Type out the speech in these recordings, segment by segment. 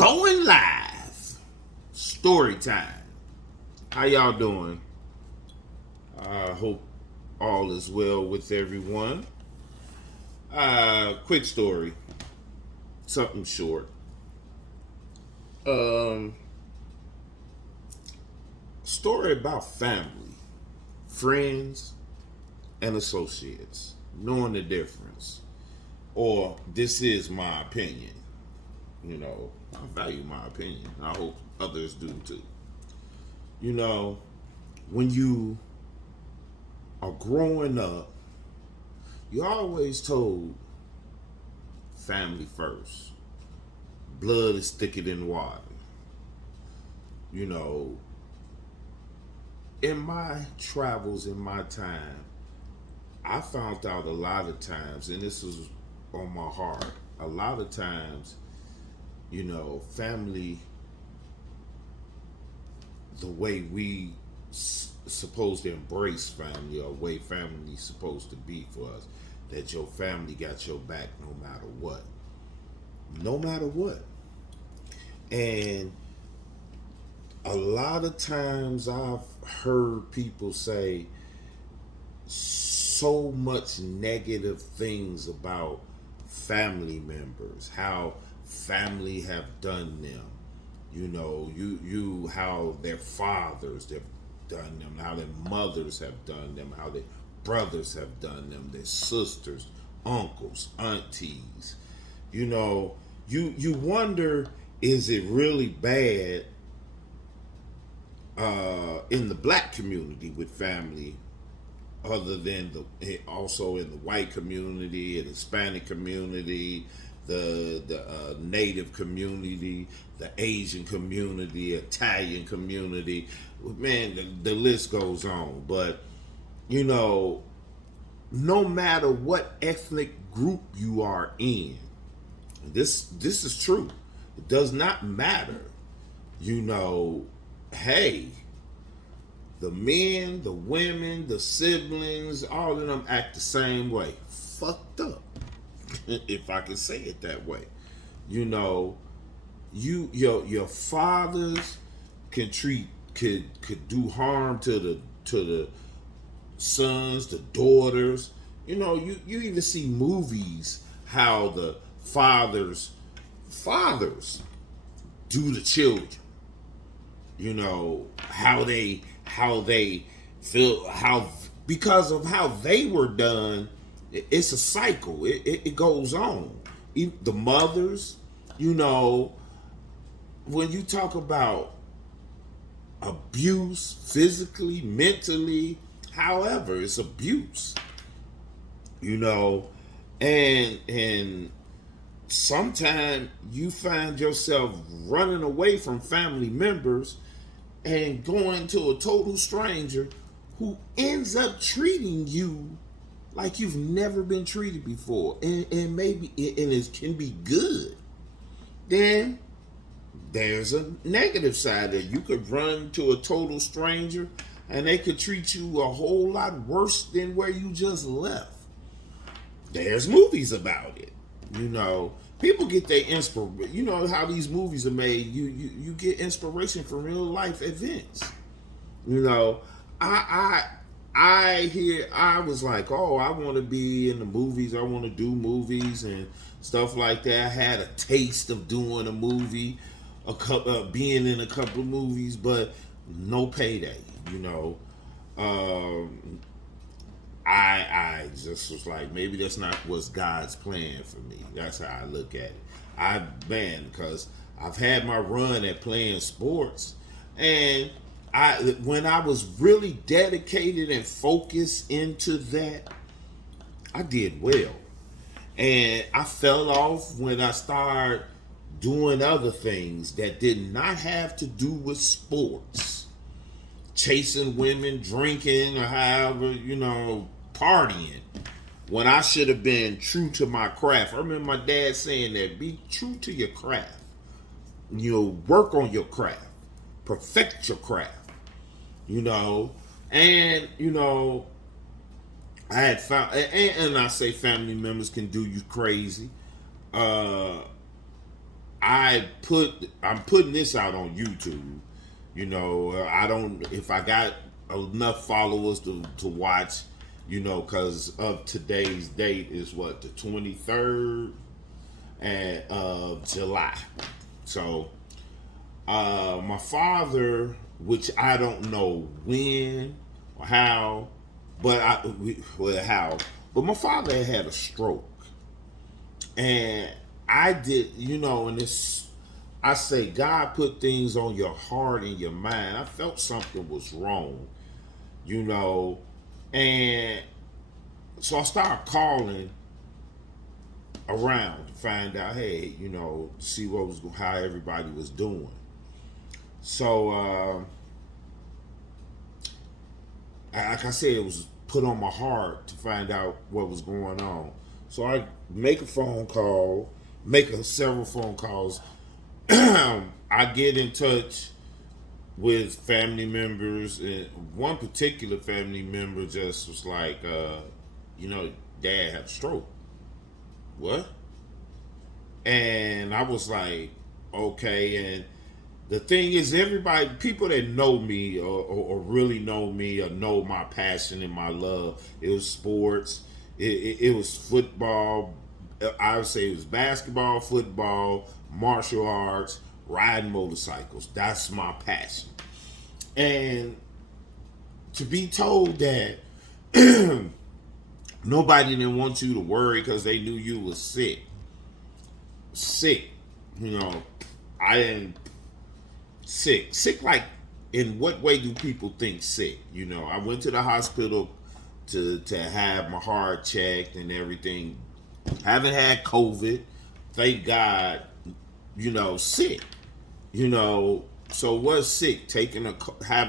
Going live. Story time. How y'all doing? I hope all is well with everyone. Quick story. Something short. Um, Story about family, friends, and associates. Knowing the difference. Or this is my opinion. I value my opinion. I hope others do too. You know, when you are growing up, you're always told family first. Blood is thicker than water. You know, in my travels, in my time, I found out a lot of times, and this is on my heart, a lot of times, family, the way we supposed to embrace family, or way family's supposed to be for us, that your family got your back no matter what. No matter what. And a lot of times I've heard people say so much negative things about family members, how family have done them. How their fathers have done them, how their mothers have done them, how their brothers have done them, their sisters, uncles, aunties. You wonder, is it really bad in the black community with family, other than also in the white community and Hispanic community, the Native community, the Asian community, Italian community. Man, the list goes on. But no matter what ethnic group you are in, this is true. It does not matter. Hey, the men, the women, the siblings, all of them act the same way. Fucked up. If I can say it that way. Your fathers could do harm to the sons, the daughters. You even see movies how the fathers do the children. How they feel, how because of how they were done. It's a cycle. It goes on. The mothers, when you talk about abuse, physically, mentally, however, it's abuse. And sometimes you find yourself running away from family members and going to a total stranger who ends up treating you like you've never been treated before, and maybe it can be good. Then there's a negative side that you could run to a total stranger and they could treat you a whole lot worse than where you just left. There's movies about it. People get their inspiration. You know how these movies are made. You get inspiration from real life events. I was like, oh, I want to be in the movies. I want to do movies and stuff like that. I had a taste of doing a movie, being in a couple of movies, but no payday. I just was like, maybe that's not what's God's plan for me. That's how I look at it. Because I've had my run at playing sports, and when I was really dedicated and focused into that, I did well. And I fell off when I started doing other things that did not have to do with sports. Chasing women, drinking, or however, partying. When I should have been true to my craft. I remember my dad saying that, be true to your craft. Work on your craft. Perfect your craft. And I had found, and I say family members can do you crazy. I'm putting this out on YouTube. You know, I don't if I got enough followers to watch. You know, because of today's date is what the 23rd and of July. So my father, which I don't know when or how, but how, but my father had a stroke, and I did, you know, and this, I say God put things on your heart and your mind. I felt something was wrong, you know, and so I started calling around to find out, hey, you know, see what was how everybody was doing. So, like I said, it was put on my heart to find out what was going on. So I make a phone call, several phone calls. I get in touch with family members, and one particular family member just was like, you know, Dad had a stroke. What? And I was like, okay. And the thing is, everybody, people that know me or really know me or know my passion and my love, it was sports, it was football. I would say it was basketball, football, martial arts, riding motorcycles. That's my passion. And to be told that nobody didn't want you to worry because they knew you was sick, you know, I didn't sick like in what way do people think sick? You know, I went to the hospital to have my heart checked and everything. Haven't had COVID, thank God. You know, sick. You know, so what's sick? Having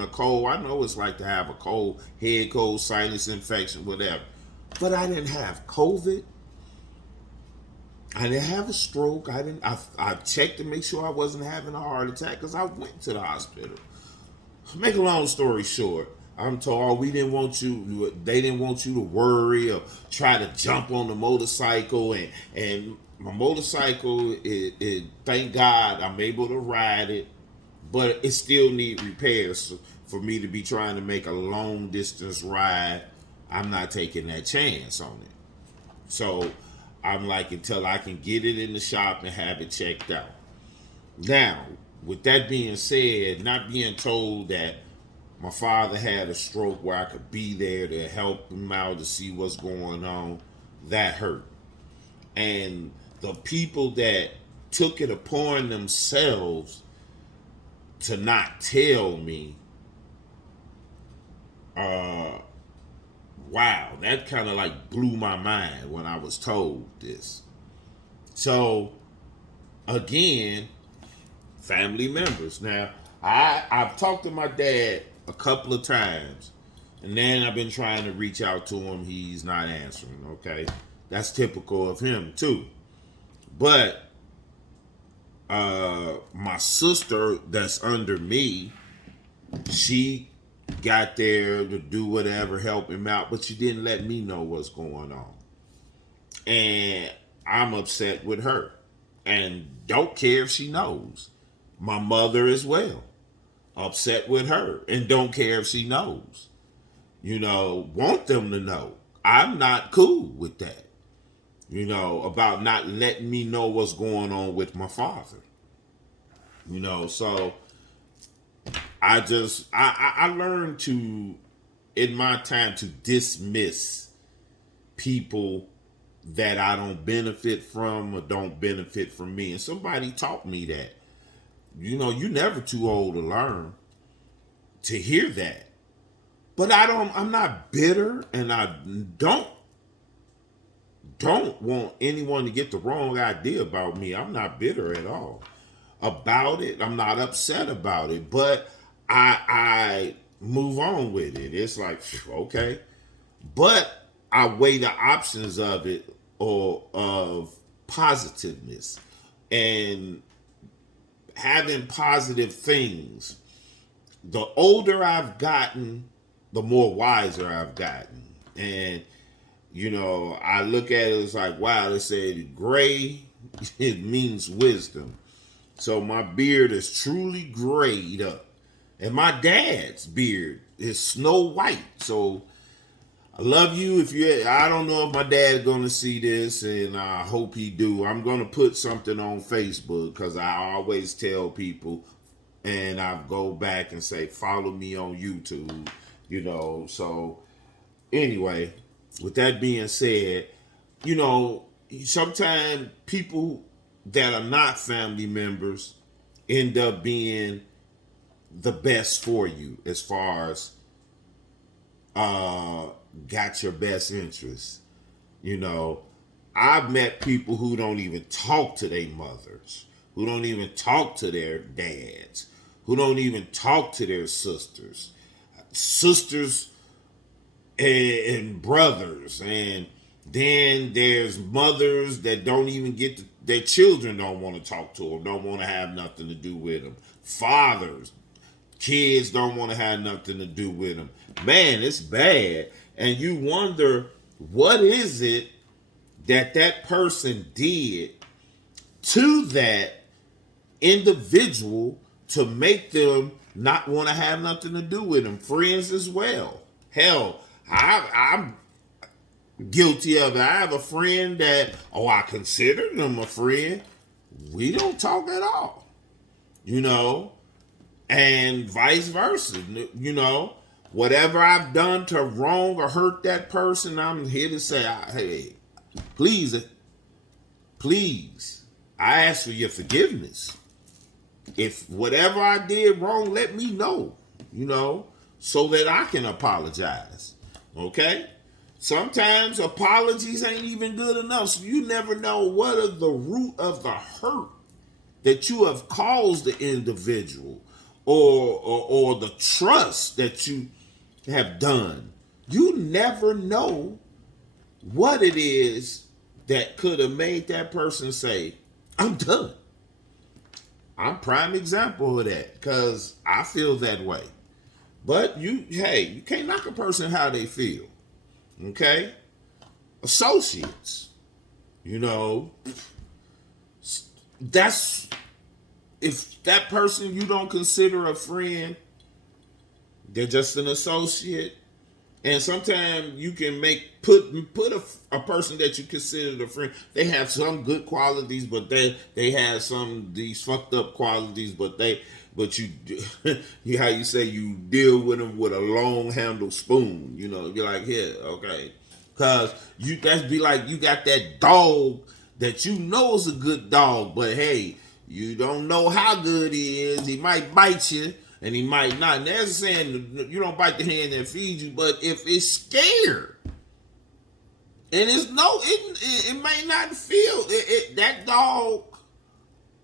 a cold. I know it's like to have a cold, head cold, sinus infection, whatever. But I didn't have COVID. I didn't have a stroke. I checked to make sure I wasn't having a heart attack because I went to the hospital. Make a long story short, I'm told, oh, we didn't want you. They didn't want you to worry or try to jump on the motorcycle. And my motorcycle, thank God, I'm able to ride it, but it still need repairs. For me to be trying to make a long distance ride, I'm not taking that chance on it. So I'm like, until I can get it in the shop and have it checked out. Now, with that being said, not being told that my father had a stroke where I could be there to help him out to see what's going on, that hurt. And the people that took it upon themselves to not tell me, wow, that kind of like blew my mind when I was told this. So, again, family members. Now, I've talked to my dad a couple of times, and then I've been trying to reach out to him. He's not answering. Okay, that's typical of him too. But my sister, that's under me, she got there to do whatever, help him out, but she didn't let me know what's going on, and I'm upset with her, and don't care if she knows. My mother as well, upset with her and don't care if she knows. You know, want them to know. I'm not cool with that. You know, about not letting me know what's going on with my father. You know, so I learned to, in my time, to dismiss people that I don't benefit from or don't benefit from me. And somebody taught me that. You know, you're never too old to learn, to hear that. But I'm not bitter, and I don't want anyone to get the wrong idea about me. I'm not bitter at all about it. I'm not upset about it, but I move on with it. It's like, okay. But I weigh the options of it, or of positiveness and having positive things. The older I've gotten, the more wiser I've gotten. And, you know, I look at it as like, wow, they said gray, it means wisdom. So my beard is truly grayed up. And my dad's beard is snow white. So I love you. If you, I don't know if my dad's gonna see this, and I hope he do. I'm gonna put something on Facebook because I always tell people, and I go back and say, follow me on YouTube. So anyway, with that being said, sometimes people that are not family members end up being the best for you as far as got your best interests. I've met people who don't even talk to their mothers, who don't even talk to their dads, who don't even talk to their sisters and brothers, and then there's mothers that don't even their children don't want to talk to them, don't want to have nothing to do with them. Fathers, kids don't want to have nothing to do with them. Man, it's bad. And you wonder, what is it that person did to that individual to make them not want to have nothing to do with them? Friends as well. Hell, I'm guilty of it. I have a friend that, I consider them a friend. We don't talk at all, and vice versa. Whatever I've done to wrong or hurt that person, I'm here to say, hey, please, I ask for your forgiveness. If whatever I did wrong, let me know, so that I can apologize. Okay? Sometimes apologies ain't even good enough. So you never know what is the root of the hurt that you have caused the individual, or the trust that you have done. You never know what it is that could have made that person say, I'm done. I'm prime example of that because I feel that way. But you can't knock a person how they feel. Okay? Associates. That's, if that person you don't consider a friend, they're just an associate. And sometimes you can put a person that you consider a friend. They have some good qualities, but they have some these fucked up qualities. But you how you say you deal with them with a long handled spoon. You're like, here, okay, because that's be like you got that dog that is a good dog, but hey, you don't know how good he is. He might bite you. And he might not. And there's a saying, you don't bite the hand that feeds you, but if it's scared, and it may not feel, that dog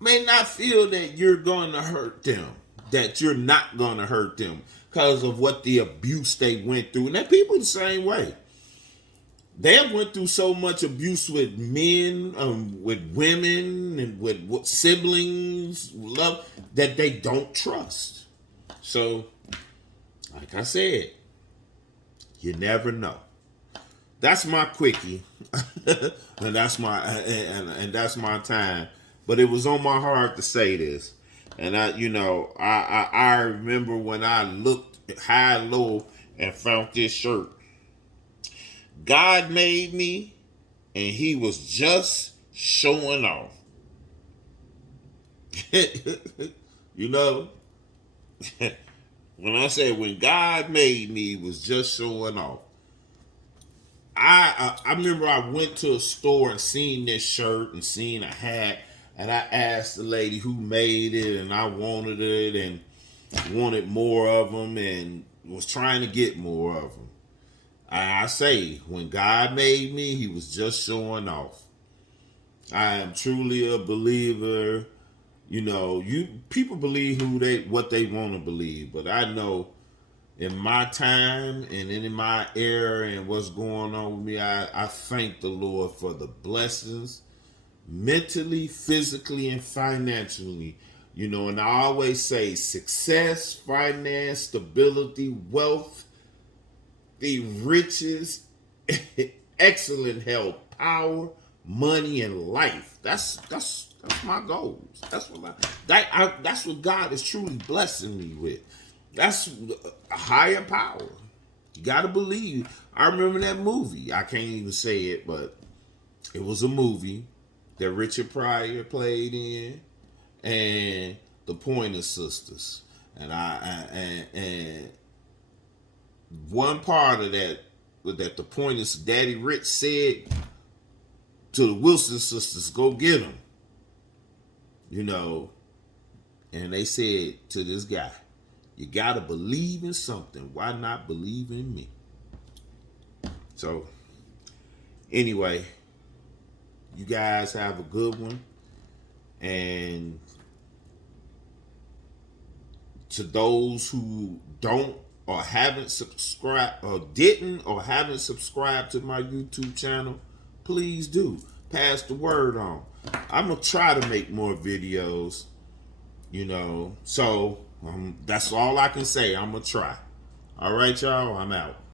may not feel that you're going to hurt them, that you're not going to hurt them because of what the abuse they went through. And that people the same way. They have went through so much abuse with men, with women, and with siblings, love, that they don't trust. So, like I said, you never know. That's my quickie, and that's my time. But it was on my heart to say this, and I remember when I looked high and low and found this shirt. God made me, and He was just showing off. When I say when God made me, He was just showing off. I remember I went to a store and seen this shirt and seen a hat, and I asked the lady who made it, and I wanted it and wanted more of them and was trying to get more of them. I say, when God made me, He was just showing off. I am truly a believer. People believe what they want to believe, but I know in my time and in my era and what's going on with me, I thank the Lord for the blessings, mentally, physically, and financially. And I always say success, finance, stability, wealth, the riches, excellent health, power, money, and life. That's That's my goals. That's what God is truly blessing me with. That's a higher power. You gotta believe. I remember that movie. I can't even say it, but it was a movie that Richard Pryor played in, and the Pointer Sisters. And one part of that was that the Pointer Daddy Rich said to the Wilson sisters, "Go get him," you know, and they said to this guy, "You gotta believe in something. Why not believe in me?" So, anyway, you guys have a good one, and to those who don't or haven't subscribed or didn't or haven't subscribed to my YouTube channel, please do. Pass the word on. I'm gonna try to make more videos, you know. So that's all I can say. I'm gonna try. All right, y'all. I'm out.